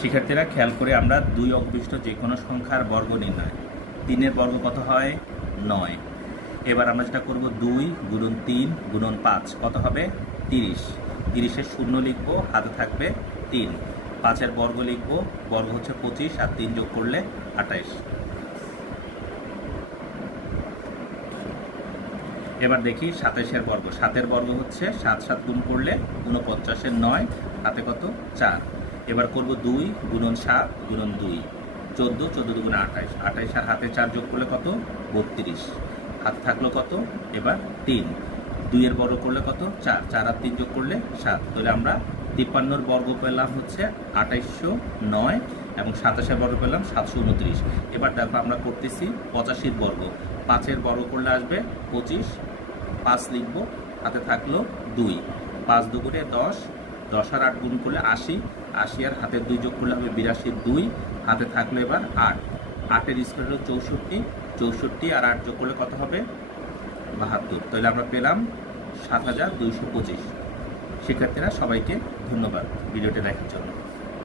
শিক্ষার্থীরা খেয়াল করে আমরা 2 অবশিষ্ট যে কোনো সংখ্যার বর্গ নির্ণয়। 3 বর্গ কত হয়? 9। এবার আমরা যেটা করব 2 গুণন 3 গুণন 5 কত হবে? 30। 30-এর শূন্য লিখব, হাতে থাকবে 3। 5-এর বর্গ লিখব, বর্গ হচ্ছে 25 আর 3 যোগ করলে 28। এবার দেখি 27-এর বর্গ। 7-এর বর্গ হচ্ছে 7 7 গুণ করলে 49-এর 9, হাতে কত? 4। এবার করব 2 গুণন 7 গুণন 2 14, 14 দুগুণে 28, 28 আর হাতে 4 যোগ করলে কত? 32। হাতে থাকলো কত? এবার 3। 2-এর বর্গ করলে কত? 4, 4 আর 3 যোগ করলে 7। তাহলে আমরা 53-এর বর্গ পেলাম হচ্ছে 2809 এবং 27-এর বর্গ পেলাম 729। এবার দেখো আমরা করতেছি 85-এর বর্গ। 5-এর বর্গ করলে আসবে 25, 5 লিখব, হাতে থাকলো 2। 5 দুগুণে 10, 10 আর 8 গুণ করলে 80, 80 আর হাতের 2 যোগ করলে হবে 82, 2 হাতে থাকলো এবার 8। 8-এর স্কোয়ার হলো 64, 64 আর 8 যোগ করলে কত হবে? 72। তাহলে আমরা পেলাম 7225। শিক্ষার্থীরা সবাইকে ধন্যবাদ ভিডিওটি দেখার জন্য।